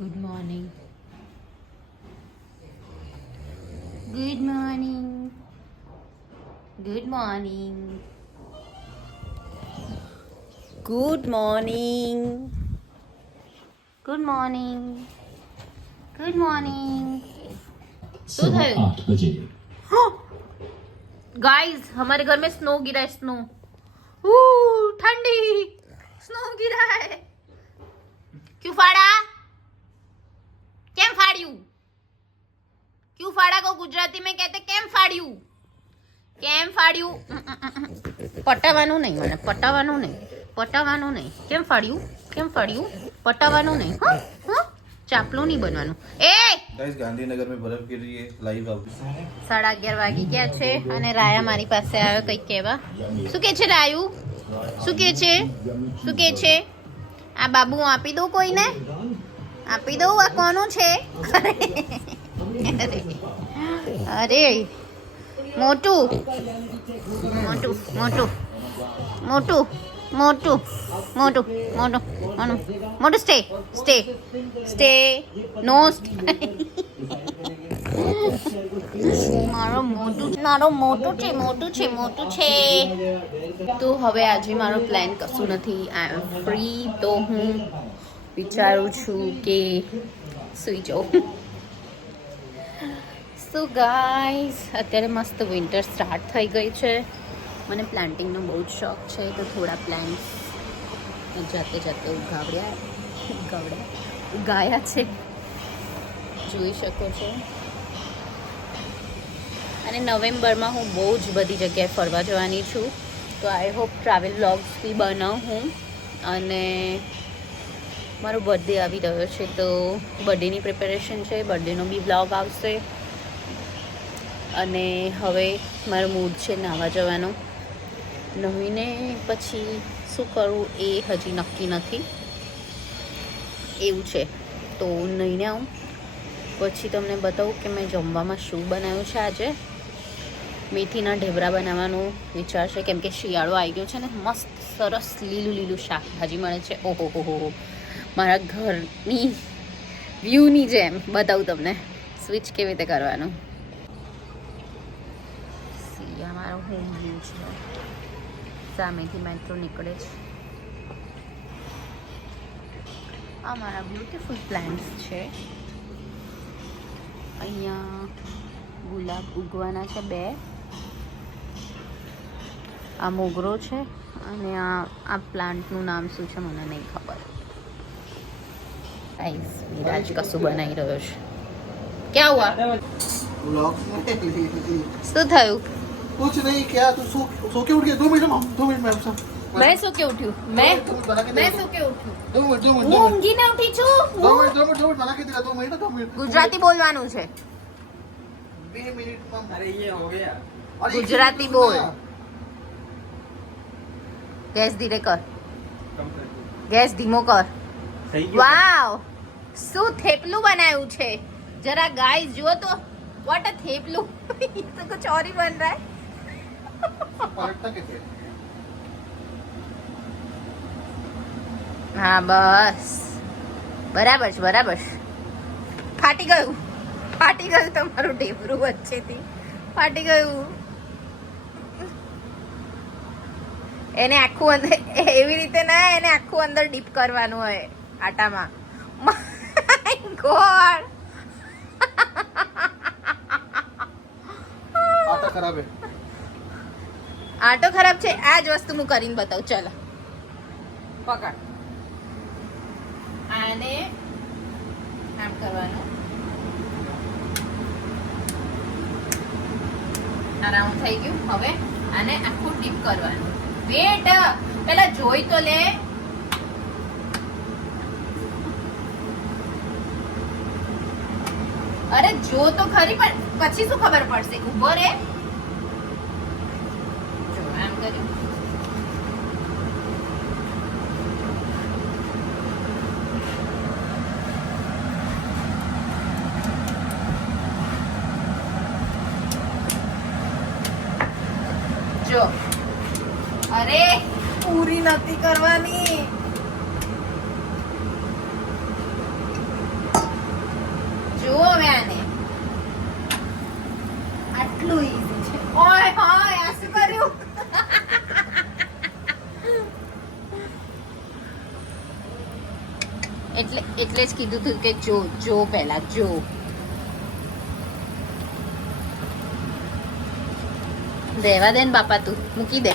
Good morning. Good morning. Good morning. Good morning. Good morning. Good morning. શું થયું? 8 बजे guys हमारे घर में स्नो गिरा है. स्नो ठंडी स्नो गिरा है. क्यों फाड़ा? કેમ ફાડ્યું? ક્યું ફાડા કો ગુજરાતી में कहते કેમ ફાડ્યું? કેમ ફાડ્યું? પટાવાનું નહીં, મને પટાવાનું નહીં. કેમ ફાડ્યું? પટાવાનું નહીં. હા ચાપલું નહીં બનવાનું. એ गाइस गांधीनगर में बर्फ गिर रही है लाइव आप 11:30 વાગી ગયા છે અને રાયા મારી પાસે આવ્યો કંઈક કહેવા. શું કે છે રાયુ? શું કે છે? આ બાબુ આપી દઉં કોઈને? આપી દઉં? આ કોનું છે? અરે મોટું નો મારો મોટું છે. તો હવે આજે મારો પ્લાન કશું નથી. આઈ એમ ફ્રી. તો હું વિચારું છું કે સુઈ જાઉં. સો ગાઈઝ અત્યારે મસ્ત વિન્ટર સ્ટાર્ટ થઈ ગઈ છે. મને પ્લાન્ટિંગનો બહુ જ શોખ છે. તો થોડા પ્લાન્ટ્સ જાતે ઉગાયા છે, જોઈ શકો છો. અને નવેમ્બરમાં હું બહુ જ બધી જગ્યાએ ફરવા જવાની છું. તો આઈ હોપ ટ્રાવેલ વ્લોગ્સ બી બનાવું હું. અને મારો બર્થડે આવી રહ્યો છે, તો બર્થડેની પ્રિપેરેશન છે. બર્થડેનો બી વ્લોગ આવશે. અને હવે મારો મૂડ છે નાહવા જવાનો. નહીને પછી શું કરું એ હજી નક્કી નથી એવું છે. તો નહીને આવું પછી તમને બતાવું કે મેં જમવામાં શું બનાવ્યું છે. આજે મેથીના ઢેબરા બનાવવાનો વિચાર છે, કેમ કે શિયાળો આવી ગયો છે ને. મસ્ત સરસ લીલું શાકભાજી મળે છે. ઓહો મારા ઘરની વ્યૂની જેમ બતાવું તમને સ્વિચ કેવી રીતે કરવાનું. આ મારો હોમ વ્યૂ છે. સામેથી મેટ્રો નીકળે છે. આ મારા બ્યુટીફુલ પ્લાન્ટ્સ છે. અહીંયા ગુલાબ ઉગવાના છે 2. આ મોગરો છે અને આ પ્લાન્ટનું નામ શું છે મને નહીં ખબર. ગાઈસ વિરાજ કશું બનાવી રહ્યો છે. ક્યાં હુઆ? ब्लॉग में શું થયું? कुछ नहीं क्या तू सो के उठ गया 2 मिनट में आपसे મેં શું કે ઉઠ્યું? મેં શું કે ઉઠ્યું? હું ઊંઘીને ઉઠી છું. 2 मिनट बना के दिला 2 मिनट ગુજરાતી બોલવાનું છે. 2 मिनट अरे ये हो गया ગુજરાતી બોલ. ગેસ ધીરે કર. ગેસ ધીમો કર. વાવ શું થેપલું બનાવ્યું છે. જરા ગાઈસ જુઓ તો. વોટ અ થેપલું. ये तो कुछ और ही बन रहा है. पलटता कैसे હા બસ બરાબર છે. ફાટી ગયું તમારું ઢેબરું વચ્ચેથી ફાટી ગયું. એને આખું અંદર એવી રીતે ના, એને આખું અંદર ડીપ કરવાનું હોય આટામાં. માય ગોડ आटा खराब है આટો ખરાબ છે. આ જ વસ્તુ હું કરીને બતાવું. ચાલો પકડ. આને આમ કરવાનું. આ રાઉન્ડ થઈ ગયું. હવે આને આખું ડીપ કરવાનું. વેટ પેલા જોઈ તો લે. અરે જો તો ખરી, પણ પછી શું ખબર પડશે? ઉભો રે. જો આમ કર્યું. જો અરે પૂરી નથી કરવાની. એટલે જ કીધું તું કે જો પહેલા જો. રહેવા દે ને બાપા, તું મૂકી દે.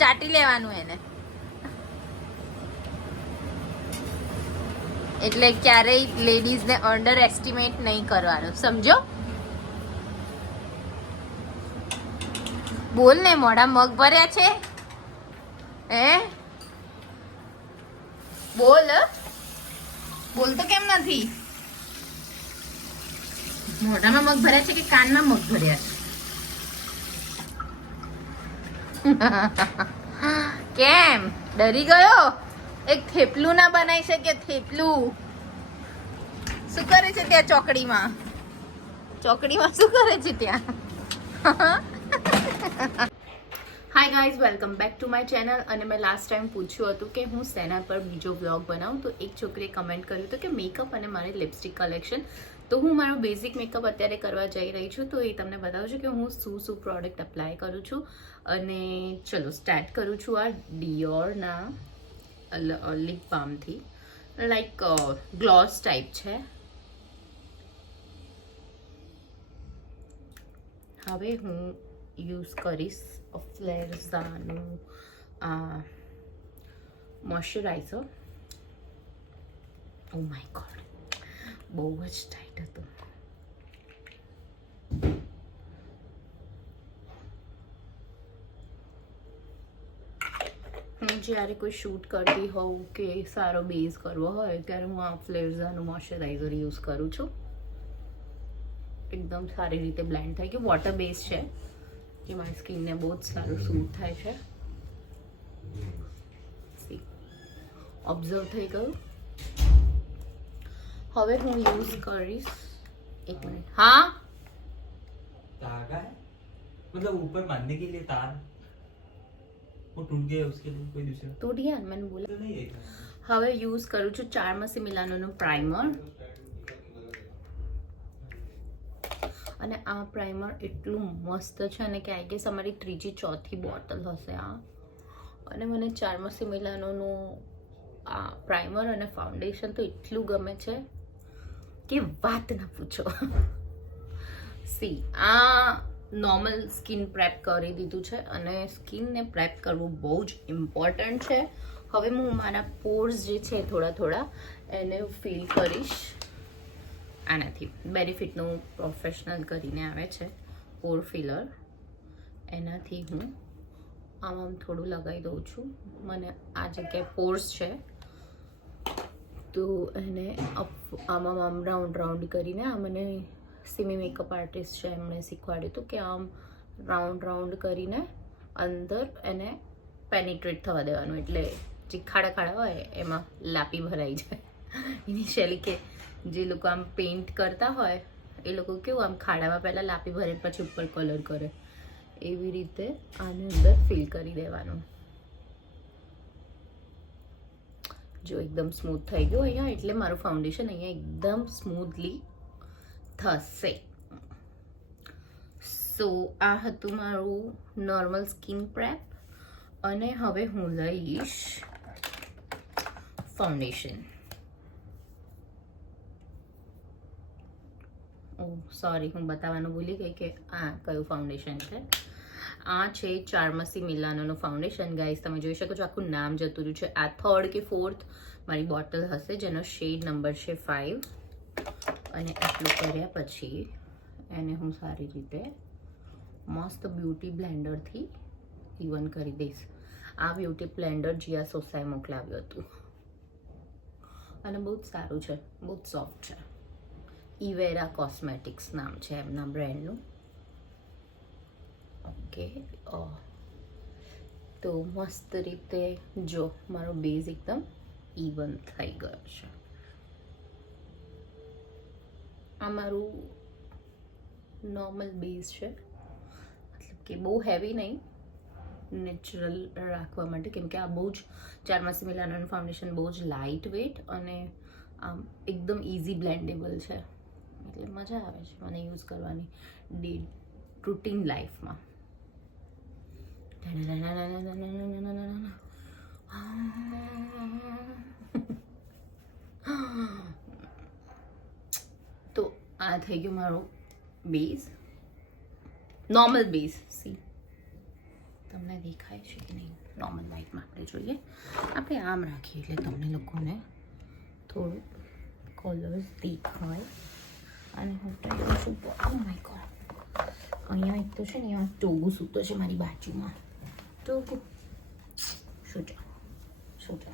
ચાટી લેવાનું એને. એટલે ક્યારેય લેડીઝને અંડર એસ્ટિમેટ નહીં કરવાનું, સમજો. બોલ ને, મોઢા મગ ભર્યા છે હે? બોલ તો કેમ નથી? મોઢામાં મગ ભર્યા છે કે કાનમાં મગ ભર્યા છે? કેમ ડરી ગયો? એક થેપલું ના બનાવી શકે? થેપલું શું કરે છે ત્યાં ચોકડીમાં શું કરે છે ત્યાં? Hi guys, welcome back to my channel. અને મેં લાસ્ટ ટાઈમ પૂછ્યું હતું કે હું શેના પર બીજો વ્લોગ બનાવું, તો એક છોકરીએ કમેન્ટ કર્યું હતું કે મેકઅપ અને મારી લિપસ્ટિક કલેક્શન. તો હું મારો બેઝિક મેકઅપ અત્યારે કરવા જઈ રહી છું, તો એ તમને બતાવું છું કે હું શું પ્રોડક્ટ અપ્લાય કરું છું. અને ચલો સ્ટાર્ટ કરું છું આ ડિયોરના લિપ બામથી. લાઈક ગ્લોસ ટાઈપ છે. હવે હું યુઝ કરીશ ફ્લેરઝાનું મોઇશ્ચરાઇઝર. ઓ માય ગોડ, બહુ જ ટાઈટ હતું. હું જ્યારે કોઈ શૂટ કરતી હોઉં કે સારો બેઝ કરવો હોય ત્યારે હું આ ફ્લેરઝાનું મોઇશ્ચરાઇઝર યુઝ કરું છું. એકદમ સારી રીતે બ્લેન્ડ થાય કે વોટર બેઝ છે, જે મારી સ્કિનને બહુ જ સારું સૂટ થાય છે. ઓબ્ઝર્વ થઈ ગયું. હવે હું યુઝ કરીશ. एक मिनट. हाँ, धागा है, मतलब ऊपर बांधने के लिए तार वो टूट गया, उसके लिए कोई दूसरा टूट गया मैंने बोला. तो नहीं देखा. હવે યુઝ કરું છું ચાર્મસી મિલાનોનું પ્રાઇમર. અને આ પ્રાઇમર એટલું મસ્ત છે ને કે આઈ ગેસ અમારી ત્રીજી ચોથી બોટલ હશે આ. અને મને ચાર્મસી મિલાનોનું આ પ્રાઇમર અને ફાઉન્ડેશન તો એટલું ગમે છે કે વાત ના પૂછો. સી, આ નોર્મલ સ્કિન પ્રેપ કરી દીધું છે અને સ્કિનને પ્રેપ કરવું બહુ જ ઇમ્પોર્ટન્ટ છે. હવે હું મારા પોર્સ જે છે થોડા એને ફીલ કરીશ આનાથી. બેનિફિટનું પ્રોફેશનલ કરીને આવે છે પોર ફિલર, એનાથી હું આમ થોડું લગાવી દઉં છું. મને આ જગ્યાએ પોર્સ છે તો એને આમ રાઉન્ડ કરીને, આ મને સિમી મેકઅપ આર્ટિસ્ટ છે એમણે શીખવાડ્યું હતું કે આમ રાઉન્ડ કરીને અંદર એને પેનિટ્રેટ થવા દેવાનું, એટલે જે ખાડા હોય એમાં લાપી ભરાઈ જાય. ઇનિશિયલી કે જે લોકો આમ પેઇન્ટ કરતા હોય એ લોકો કેવું આમ ખાડામાં પહેલાં લાપી ભરે પછી ઉપર કલર કરે, એવી રીતે આની અંદર ફિલ કરી દેવાનું. જો એકદમ સ્મૂથ થઈ ગયું અહીંયા, એટલે મારું ફાઉન્ડેશન અહીંયા એકદમ સ્મૂથલી થશે. સો આ હતું મારું નોર્મલ સ્કિન પ્રેપ. અને હવે હું લઈશ ફાઉન્ડેશન. ઓ સોરી, હું બતાવવાનું ભૂલી ગઈ કે આ કયું ફાઉન્ડેશન છે. આ છે ચાર્મસી મિલાનોનું ફાઉન્ડેશન. ગાઈઝ તમે જોઈ શકો છો આખું નામ જતું રહ્યું છે. આ 3rd કે 4th મારી બોટલ હશે, જેનો શેડ નંબર છે 5. અને આટલું કર્યા પછી એને હું સારી રીતે મસ્ત બ્યુટી બ્લેન્ડરથી ઇવન કરી દઈશ. આ બ્યુટી બ્લેન્ડર જીયા સોસાએ મોકલાવ્યું હતું અને બહુ જ સારું છે, બહુ જ સોફ્ટ છે. ઇવેરા કોસ્મેટિક્સ નામ છે એમના બ્રેન્ડનું. ઓકે, તો મસ્ત રીતે જો મારો બેઝ એકદમ ઇવન થઈ ગયો છે. આ મારું નોર્મલ બેઝ છે, મતલબ કે બહુ હેવી નહીં, નેચરલ રાખવા માટે, કેમ કે આ બહુ જ ચાર્મસી મિલાનોનું ફાઉન્ડેશન બહુ જ લાઇટ વેટ અને આમ એકદમ ઇઝી બ્લેન્ડેબલ છે, એટલે મજા આવે છે મને યુઝ કરવાની રૂટીન લાઈફમાં. તો આ થઈ ગયો મારો બેઝ, નોર્મલ બેઝ. સી તમને દેખાય છે કે નહીં? નોર્મલ વ્હાઇટમાં આપણે જોઈએ. આપણે આમ રાખીએ એટલે તમને લોકોને થોડું કલર્સ દેખાય. અને હું ટ્રાય કરીશું. ઓ માય ગોડ, અહીંયા એક તો છે ને અહીંયા ટોગુ સૂતો છે મારી બાજુમાં. ટોગુ શું છે? શું છે?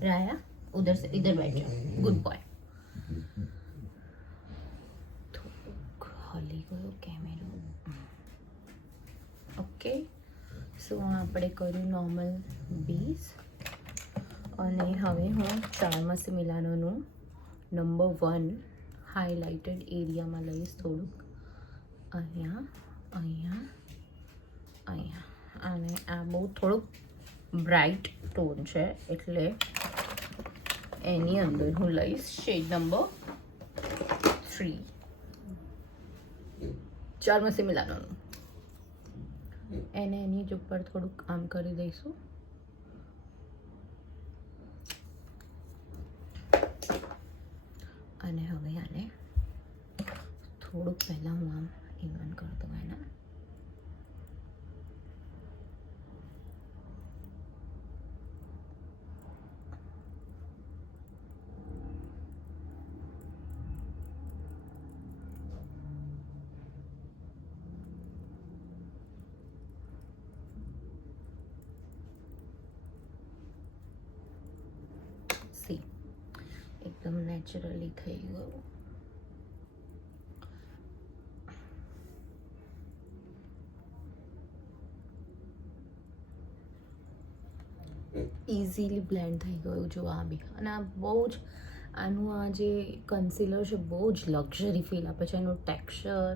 राया उधर से इधर बैठ जाओ, गुड बॉय. हली गयो कैमेरो. ओके, सो આપણે કર્યું નોર્મલ બેઝ અને હવે હું ચારમસી મિલાનોનું નંબર 1 હાઇલાઇટેડ એરિયામાં લઈશ. થોડુંક અહીંયા અહીંયા અહીંયા. અને આ બહુ થોડુંક બ્રાઇટ ટોન છે એટલે એની અંદર હું લઈશ શેડ નંબર 3 ચારમસી મિલાનોનું. એને એની જ ઉપર થોડુંક આમ કરી દઈશું. અને હવે આને થોડુંક પહેલાં હું આમ ઇવન કરી દઉં એના. સી એકદમ નેચરલી થઈ ગયું. ઇઝીલી બ્લેન્ડ થઈ ગયું જો આ બી. અને આ બહુ જ આનું આ જે કન્સીલર છે બહુ જ લક્ઝરી ફીલ આપે છે. એનું ટેક્સચર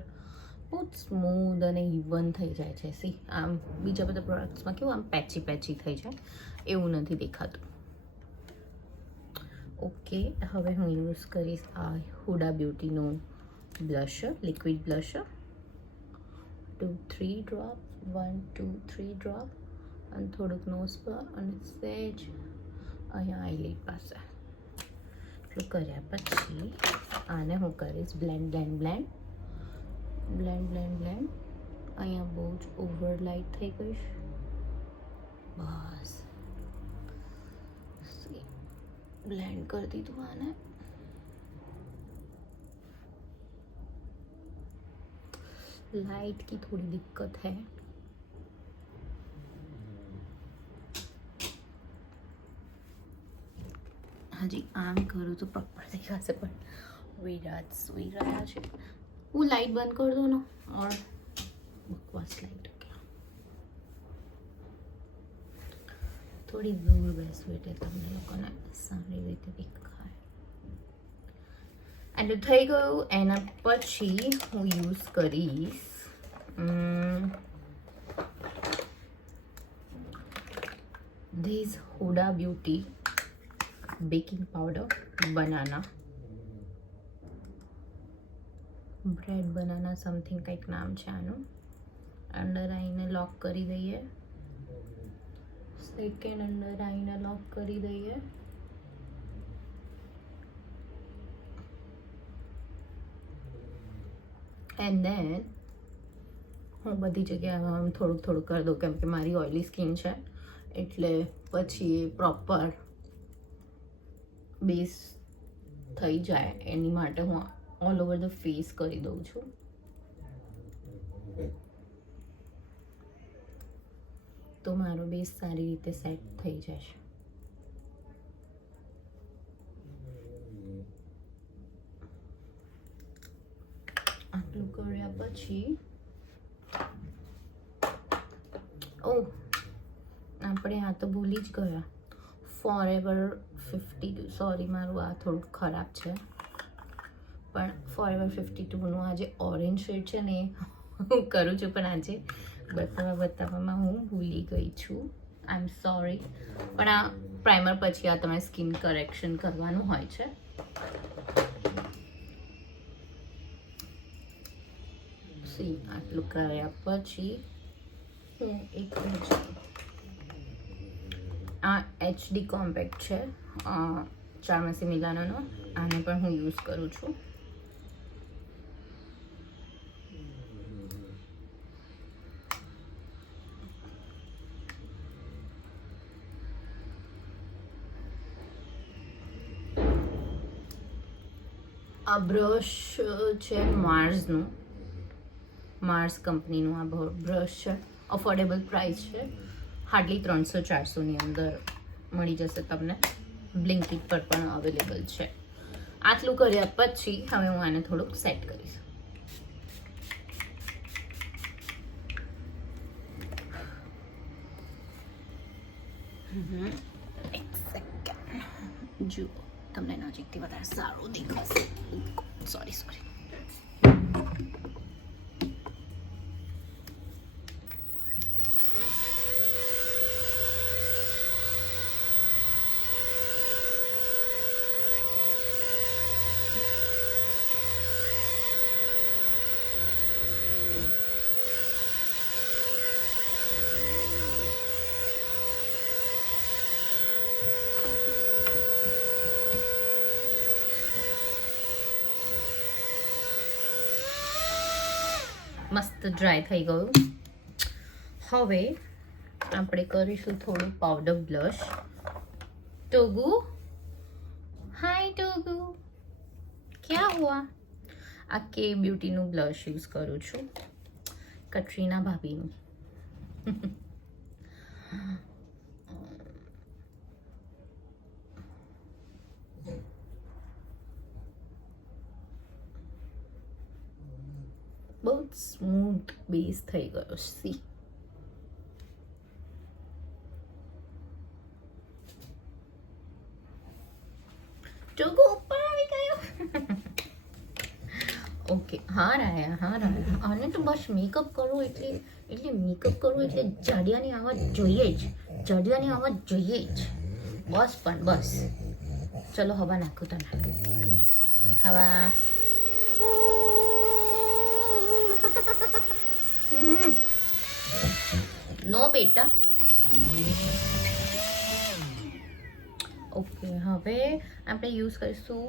બહુ જ સ્મૂધ અને ઇવન થઈ જાય છે. સી આમ બીજા બધા પ્રોડક્ટ્સમાં કેવું આમ પેચી પેચી થઈ જાય, એવું નથી દેખાતું. ઓકે, હવે હું યુઝ કરીશ આ હુડા બ્યુટીનું blusher, liquid blusher. 2-3 drop, 1-2-3 drop. અને થોડુંક નોઝ પર અને સહેજ અહીંયા આઈલિડ પાસે. એટલું કર્યા પછી આને હું કરીશ blend blend blend blend blend blend. અહીંયા બહુ જ ઓવર લાઇટ થઈ ગઈ છે. બસ બ્લેન્ડ કરી દીધું આને. लाइट की थोड़ी दिक्कत है. हाजी आम करूँ तो प्रॉपर दिखाશે પણ વિરાજ સુઈ રહ્યા છે. હું લાइट बंद कर दो ना और बकवास लाइट हो गया. थोड़ी दूर બેસવું એટલે તમને લોકોને સારી રીતે દેખાય. એન્ડ થઈ ગયું. એના પછી હું યુઝ કરીશ this Huda Beauty baking powder banana bread banana something કંઈક નામ છે આનું. અંડર આઈને લોક કરી દઈએ. સેકન્ડ અંડર આઈને લોક કરી દઈએ. એન્ડ ધેન હું બધી જગ્યાએ આમ થોડુંક થોડુંક કરી દઉં કેમ કે મારી ઓઇલી સ્કિન છે એટલે પછી પ્રોપર બેઝ થઈ જાય એની માટે હું ઓલ ઓવર ધ ફેસ કરી દઉં છું. તો મારો બેઝ સારી રીતે સેટ થઈ જશે. આટલું કર્યા પછી આપણે આ તો ભૂલી જ ગયા ફોરએવર 52. સોરી મારું આ થોડુંક ખરાબ છે પણ ફોરએવર 52નું આ જે ઓરેન્જ શેડ છે ને હું કરું છું પણ આજે બતાવવામાં હું ભૂલી ગઈ છું. આઈ એમ સોરી. પણ આ પ્રાઇમર પછી આ તમારે સ્કિન કરેક્શન કરવાનું હોય છે. આટલું કર્યા પછી હું એક આ HD કોમ્પેક્ટ છે ચારમાસી મિલાનોનો, આને પણ હું યુઝ કરું છું. આ બ્રશ છે માર્સનું, માર્સ કંપનીનું આ બ્રશ છે. અફોર્ડેબલ પ્રાઇસ છે, હાર્ડલી 300-400ની અંદર મળી જશે તમને. બ્લિંકિટ પર પણ અવેલેબલ છે. આટલું કર્યા પછી હવે હું આને થોડુંક સેટ કરીશ. એક સેકન્ડ જુઓ, તમને નજીકથી વધારે સારું દેખાશે. સોરી. મસ્ત ડ્રાય થઈ ગયું. હવે આપણે કરીશું થોડું પાવડર બ્લશ. ટોગુ, હાય ટોગુ, ક્યાં હુઆ? આ કે બ્યુટીનું બ્લશ યુઝ કરું છું, કટરીના ભાભીનું. બહુ સ્મૂથ બેઝ થઈ ગયો. સી ટોગુ ઉપર આવી ગયો. ઓકે, હાર આયા. આને તો બસ મેકઅપ કરવો એટલે મેકઅપ કરવો એટલે જાડિયાની આવાજ જોઈએ જ. બસ પણ બસ. ચલો હવા નાખું તને. હવા નો બેટા. ઓકે, હવે આપણે યુઝ કરીશું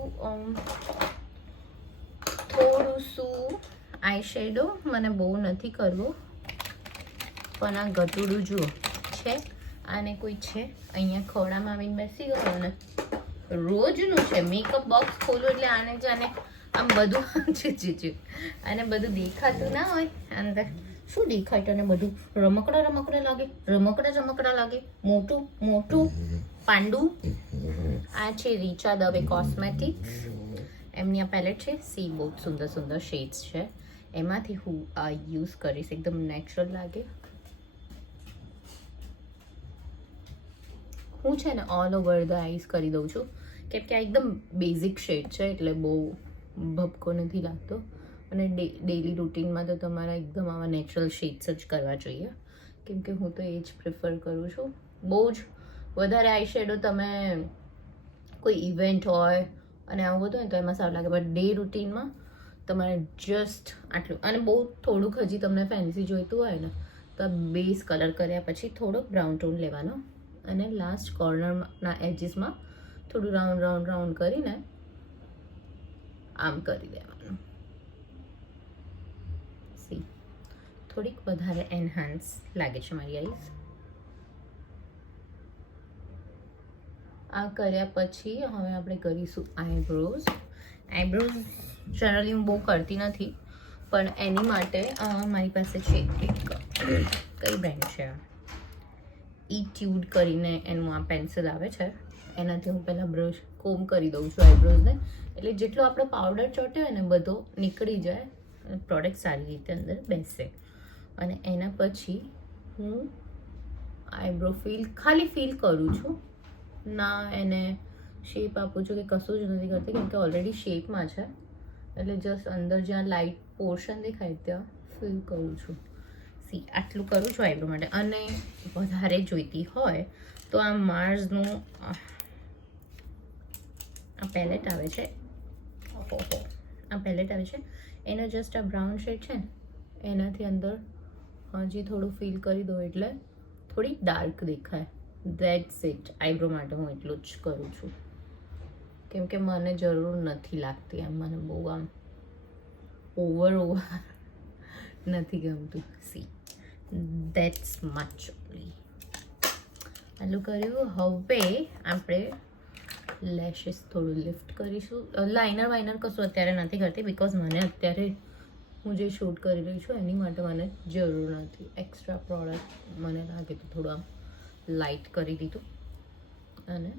થોડું શું આઈ શેડો. મને બહુ નથી કરવું, પણ આ ગટુડું જુઓ છે. આને કોઈ છે અહીંયા ખોડામાં આવીને બેસી ગયો ને, રોજનું છે. મેકઅપ બોક્સ ખોલું એટલે આને જાણે આમ બધું આને બધું દેખાતું ના હોય અંદર. શું દેખાય તને? બધું રમકડા લાગે. મોટું પાંડુ. આ છે રીચા દવે કોસ્મેટિક્સ. એમની આ પેલેટ છે. સી બહુ સુંદર શેડ્સ છે. એમાંથી હું આ યુઝ કરીશ. એકદમ નેચરલ લાગે. હું છે ને ઓલ ઓવર ધ આઈઝ કરી દઉં છું, કેમ કે આ એકદમ બેઝિક શેડ છે એટલે બહુ ભપકો નથી લાગતો. અને ડેલી રૂટીનમાં તો તમારા એકદમ આવા નેચરલ શેડ્સ જ કરવા જોઈએ, કેમ કે હું તો એ જ પ્રિફર કરું છું. બહુ જ વધારે આઈ શેડો તમે કોઈ ઇવેન્ટ હોય અને આવું બધું હોય તો એમાં સારું લાગે, બટ ડે રૂટીનમાં તમારે જસ્ટ આટલું. અને બહુ થોડુંક હજી તમને ફેન્સી જોઈતું હોય ને તો આ બેઝ કલર કર્યા પછી થોડોક બ્રાઉન ટોન લેવાનો અને લાસ્ટ કોર્નરના એજીસમાં થોડું રાઉન્ડ કરીને આમ કરી દેવાનું. સી થોડીક વધારે એનહાન્સ લાગે છે મારી આઈઝ. આ કર્યા પછી હવે આપણે કરીશું આઈબ્રોઝ. જનરલી હું બહુ કરતી નથી, પણ એની માટે મારી પાસે છે એક કઈ બ્રાન્ડ છે ઇટ્યુડ કરીને એનું આ પેન્સિલ આવે છે. એનાથી હું પહેલાં બ્રશ કોમ કરી દઉં છું આઈબ્રોઝને, એટલે જેટલો આપણો પાવડર ચોટ્યો હોય ને બધો નીકળી જાય, પ્રોડક્ટ સારી રીતે અંદર બેસે. અને એના પછી હું આઈબ્રો ખાલી ફીલ કરું છું, ના એને શેપ આપું છું કે કશું જ નથી કરતી, કેમ કે ઓલરેડી શેપમાં છે. એટલે જસ્ટ અંદર જ્યાં લાઇટ પોર્શન દેખાય ત્યાં ફીલ કરું છું. સી આટલું કરું છું આઈબ્રો માટે. અને વધારે જોઈતી હોય તો આ માર્સનું આ પેલેટ આવે છે. એનો જસ્ટ આ બ્રાઉન શેડ છે ને એનાથી અંદર હજી થોડું ફીલ કરી દો એટલે થોડી ડાર્ક દેખાય. That's it. આઈબ્રો માટે હું એટલું જ કરું છું, કેમ કે મને જરૂર નથી લાગતી આમ, મને બહુ આમ ઓવર નથી ગમતું. C that's much only. આટલું કર્યું. હવે આપણે લેશિસ થોડું લિફ્ટ કરીશું. લાઇનર વાઇનર કશું અત્યારે નથી કરતી, બિકોઝ મને અત્યારે હું જે શૂટ કરી રહી છું એની માટે મને જરૂર નથી. એક્સ્ટ્રા પ્રોડક્ટ મને લાગે તો થોડું આમ લાઇટ કરી દીધું. અને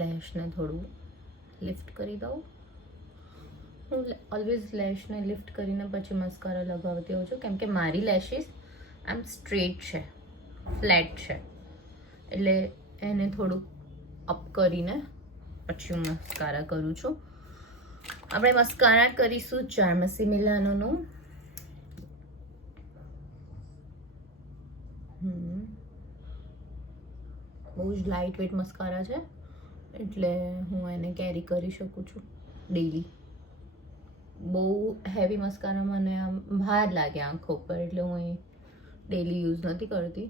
લેશને થોડું લિફ્ટ કરી દઉં. હું ઓલવેઝ લેશને લિફ્ટ કરીને પછી મસ્કારા લગાવતી હોઉં છું, કેમ કે મારી લેશિસ આમ સ્ટ્રેટ છે, ફ્લેટ છે, એટલે એને થોડુંક અપ કરીને પછી હું મસ્કારા કરું છું. આપણે મસ્કારા કરીશું ચાર્મસી મિલાનોનું. બહુ જ લાઇટ વેટ મસ્કારા છે, એટલે હું એને કેરી કરી શકું છું ડેલી. બહુ હેવી મસ્કારા મને આમ ભાર લાગે આંખો પર, એટલે હું એ ડેલી યુઝ નથી કરતી.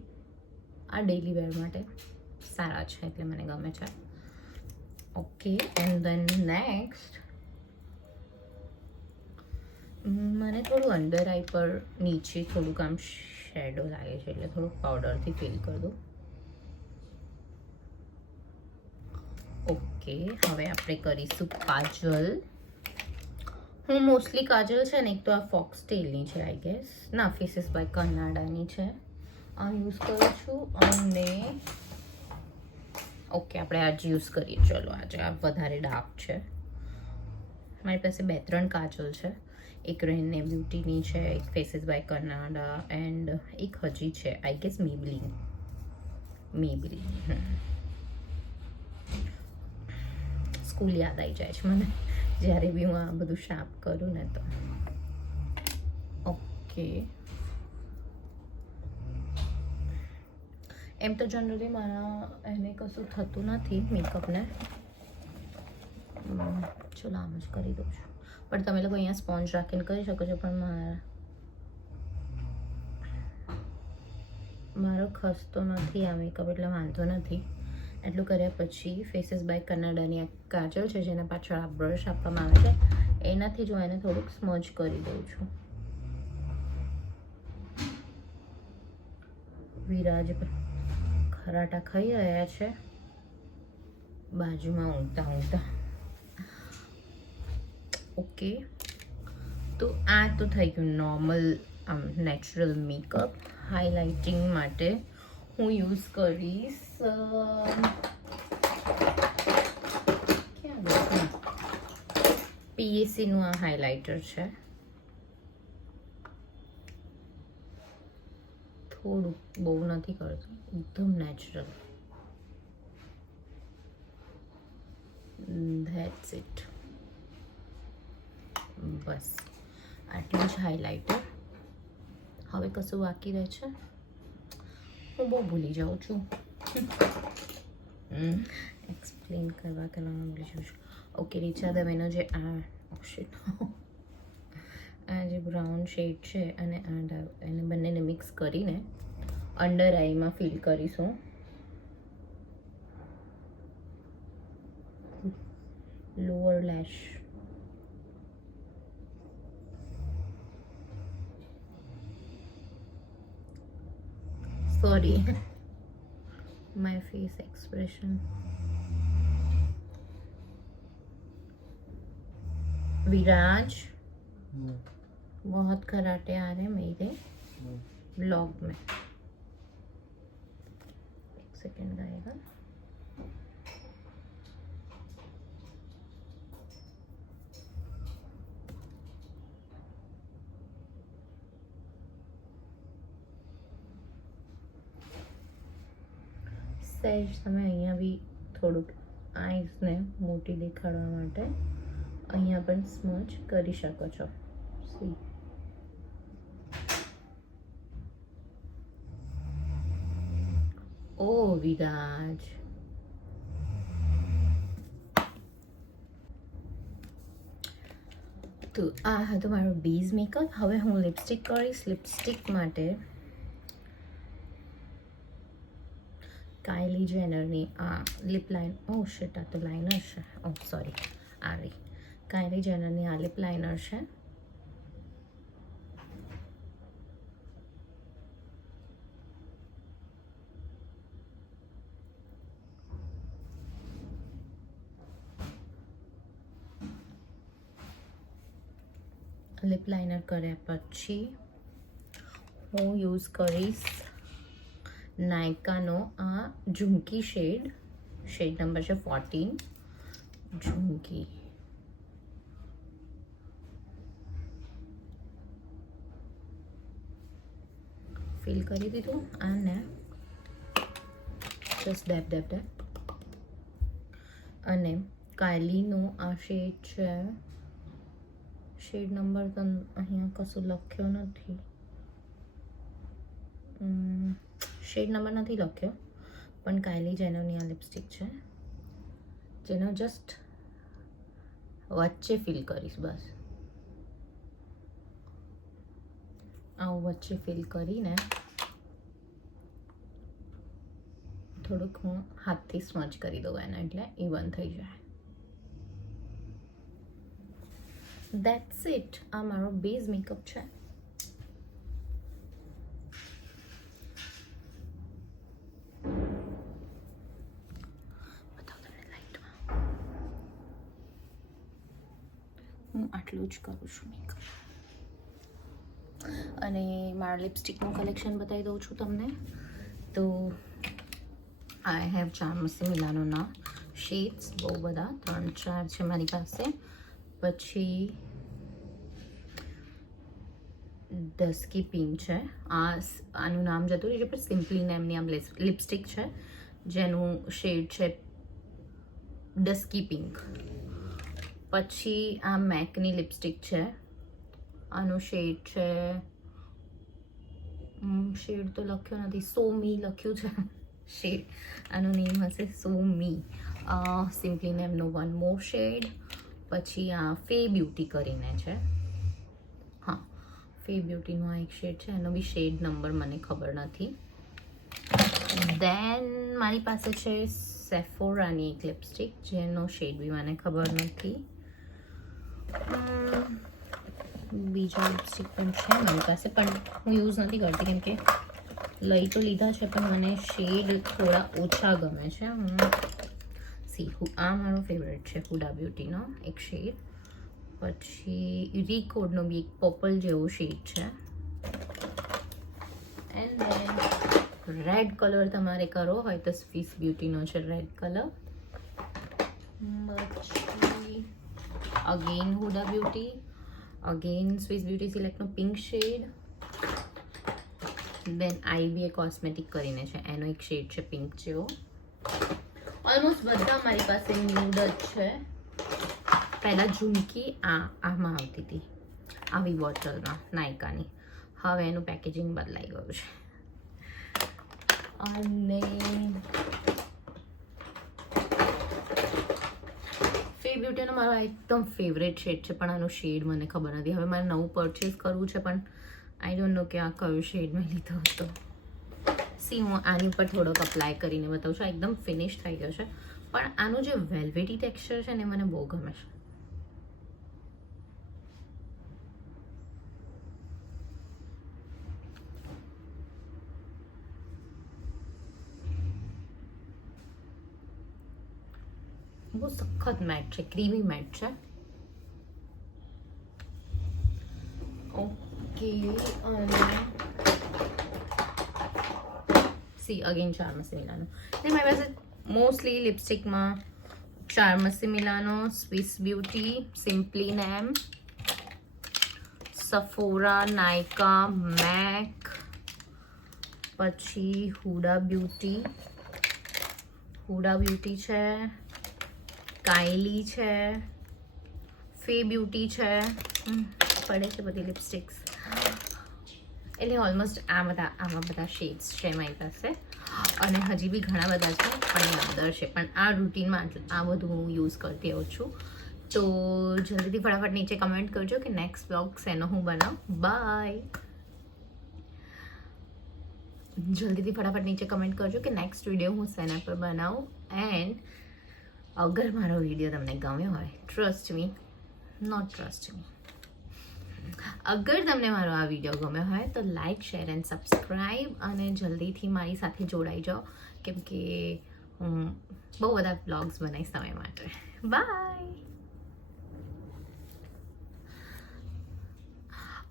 આ ડેલી વેર માટે સારા છે, એટલે મને ગમે છે. ઓકે, એન્ડ ધેન નેક્સ્ટ મને થોડું અંડર આઈ પર નીચે થોડુંક આમ શેડો લાગે છે, એટલે થોડુંક પાવડરથી ફિલ કરી દઉં. ઓકે, હવે આપણે કરીશું કાજલ. હું મોસ્ટલી કાજલ છે ને, એક તો આ ફોક્સ ટેલની છે આઈ ગેસ, ના ફેસીસ બાય કનાડાની છે, આ યુઝ કરું છું. અને ઓકે, આપણે આજ યુઝ કરીએ. ચલો, આજે આ વધારે ડાર્ક છે. મારી પાસે 2-3 કાજલ છે. એક રેને બ્યુટીની છે, એક ફેસીસ બાય કનાડા, એન્ડ એક હજી છે આઈ ગેસ મેબલિન. સ્કૂલ યાદ આવી જાય છે મને જ્યારે બી હું આ બધું શાર્પ કરું ને તો. ઓકે, એમ તો જનરલી મારા એને કશું થતું નથી મેકઅપને. ચલો આમ જ કરી દઉં છું, પણ તમે લોકો અહીંયા સ્પોન્જ રાખીને કરી શકો છો, પણ મારો ખસતો નથી આ મેકઅપ, એટલે વાંધો નથી. એટલું કર્યા પછી ફેસીસ બાય કનાડાની આ કાજલ છે, જેના પાછળ આ બ્રશ આપવામાં આવે છે, એનાથી જ હું એને થોડુંક સ્મજ કરી દઉં છું. વિરાજ ખરાટા ખાઈ રહ્યા છે બાજુમાં ઊંઘતા. ઓકે, તો આ તો થઈ ગયું નોર્મલ આમ નેચરલ મેકઅપ. હાઇલાઇટિંગ માટે હું યુઝ કરીશ પીએસીનું આ હાઇલાઇટર છે. થોડું, બહુ નથી કરતું, એકદમ નેચરલ. That's it. બસ આટલું જ હાઇલાઇટર. હવે કશું બાકી રહે છે? હું બહુ ભૂલી જાઉં છું એક્સપ્લેન કરવામાં ભૂલી જાઉં છું. ઓકે, રીચા દવેનો જે આ જે બ્રાઉન શેડ છે અને એને બંનેને મિક્સ કરીને અંડર આઈમાં ફિલ કરીશું. Lower lash. Sorry, my face expression. Viraj बहुत खराटे आ रहे हैं मेरे ब्लॉग में. एक सेकेंड आएगा. સહેજ તમે અહીંયા બી થોડુંક આઈસને મોટી દેખાડવા માટે અહીંયા પણ સ્મચ કરી શકો છો. સી, ઓ વિરાજ, તો આ હતો મારો બેઝ મેકઅપ. હવે હું લિપસ્ટિક કરીશ. લિપસ્ટિક માટે કાયલી જેનરની આ લિપ લાઇન, ઓ શિટ, આ તો લાઇનર છે, ઓ સોરી, આ રહી કાયલી જેનરની આ લિપ લાઇનર છે. લિપ લાઇનર કર્યા પછી હું યુઝ કરીશ નાયકાનો આ ઝુમકી શેડ નંબર છે 14, ઝુમકી. ફિલ કરી દીધું અને જસ્ટ ડેપ અને કાયલીનું આ શેડ છે, શેડ નંબર તો અહીંયા કશું લખ્યો નથી, શેડ નંબર નથી લખ્યો, પણ કાયલી જેનરની આ લિપસ્ટિક છે જેનો જસ્ટ વચ્ચે ફિલ કરીશ. બસ આવું વચ્ચે ફિલ કરીને થોડુંક હું હાથથી સ્મચ કરી દઉં એને, એટલે ઇવન થઈ જાય. That's it. આ મારો બેઝ મેકઅપ છે. બતાવો તમને લાઈટમાં. હું આટલું જ કરું છું મેકઅપ. અને મારા લિપસ્ટિકનું કલેક્શન બતાવી દઉં છું તમને. તો આઈ હેવ ચાર્મસી મિલાનોના શેડ્સ બહુ બધા, 3-4 છે મારી પાસે. પછી ડસ્કી પિંક છે, આનું નામ જતું રહ્યું છે, પણ સિમ્પલી નેમની આમ લિપસ્ટિક છે જેનું શેડ છે ડસ્કી પિંક. પછી આ મેકની લિપસ્ટિક છે, આનું શેડ છે, શેડ તો લખ્યો નથી, સો મી લખ્યું છે શેડ, આનું નેમ હશે સો મી. સિમ્પલી નેમનો વન મોર શેડ. પછી આ ફે બ્યુટી કરીને છે, હા ફે બ્યુટીનો આ એક શેડ છે, એનો બી શેડ નંબર મને ખબર નથી. દેન મારી પાસે છે સેફોરાની એક લિપસ્ટિક જેનો શેડ બી મને ખબર નથી. બીજા લિપસ્ટિક પણ છે મારી પાસે, પણ હું યુઝ નથી કરતી કેમ કે લઈ તો લીધા છે પણ મને શેડ થોડા ઓછા ગમે છે. આ મારો ફેવરેટ છે હુડા બ્યુટીનો એક શેડ. પછી રીકોડનો બી એક પર્પલ જેવો શેડ છે. એન્ડ દેન રેડ કલર તમારે કરવો હોય તો સ્વિસ બ્યુટીનો છે રેડ કલર. પછી again Huda beauty, again Swiss beauty સિલેક્ટનો pink shade. Then IBA cosmetic કરીને છે, એનો એક શેડ છે પિંક જેવો. ઓલમોસ્ટ બધા મારી પાસે ન્યૂડ જ છે. પહેલાં ઝુમકી આમાં આવતી હતી આવી બોટલમાં નાયકાની, હવે એનું પેકેજિંગ બદલાઈ ગયું છે. અને ફે બ્યુટીનો મારો એકદમ ફેવરેટ શેડ છે, પણ આનું શેડ મને ખબર નથી. હવે મારે નવું પરચેસ કરવું છે પણ આઈ ડોન્ટ નો કે આ કયો શેડ મેં લીધો હતો. હું આની ઉપર થોડોક અપ્લાય કરીને બતાવું છું. એકદમ ફિનિશ થઈ ગયો છે, પણ આનું જે વેલ્વેટી ટેક્સચર છે ને મને બહુ ગમે છે. બહુ સખત મેટ છે, ક્રીમી મેટ છે. ઓકે, અને અગેન ચાર્મસી મિલાનો. એટલે મારી પાસે મોસ્ટલી લિપસ્ટિકમાં Charmacy Milano, Swiss beauty, simply name, Sephora, Nykaa, MAC, પછી હુડા બ્યુટી છે, કાયલી છે, ફે બ્યુટી છે, પડે છે બધી લિપસ્ટિક્સ. એટલે ઓલમોસ્ટ આમાં બધા શેડ્સ છે મારી પાસે, અને હજી બી ઘણા બધા છે પણ એ અંદર છે. પણ આ રૂટીનમાં આ બધું હું યુઝ કરતી હોઉં છું. તો જલ્દીથી ફટાફટ નીચે કમેન્ટ કરજો કે નેક્સ્ટ બ્લોગ શેનો હું બનાવું. બાય. જલ્દીથી ફટાફટ નીચે કમેન્ટ કરજો કે નેક્સ્ટ વિડીયો હું શેના પર બનાવું. એન્ડ અગર મારો વિડીયો તમને ગમ્યો હોય, trust me, not trust me, અગર તમને મારો આ વિડીયો ગમ્યો હોય તો લાઈક, શેર એન્ડ સબસ્ક્રાઈબ અને જલ્દીથી મારી સાથે જોડાઈ જાઓ, કેમ કે હું બહુ બધા બ્લોગ્સ બનાવીશ સમય માટે. બાય.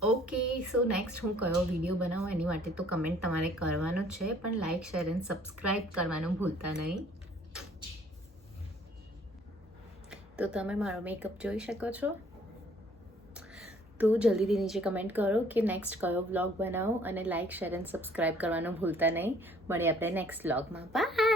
ઓકે, સો નેક્સ્ટ હું કયો વિડીયો બનાવું એની માટે તો કમેન્ટ તમારે કરવાનો જ છે, પણ લાઈક, શેર એન્ડ સબસ્ક્રાઈબ કરવાનું ભૂલતા નહીં. તો તમે મારો મેકઅપ જોઈ શકો છો. તો જલ્દીથી નીચે કમેન્ટ કરો કે નેક્સ્ટ કયો વ્લોગ બનાવો અને લાઈક, શેર એન્ડ સબસ્ક્રાઈબ કરવાનું ભૂલતા નહીં. મળીએ આપણે નેક્સ્ટ વ્લોગમાં. બાય.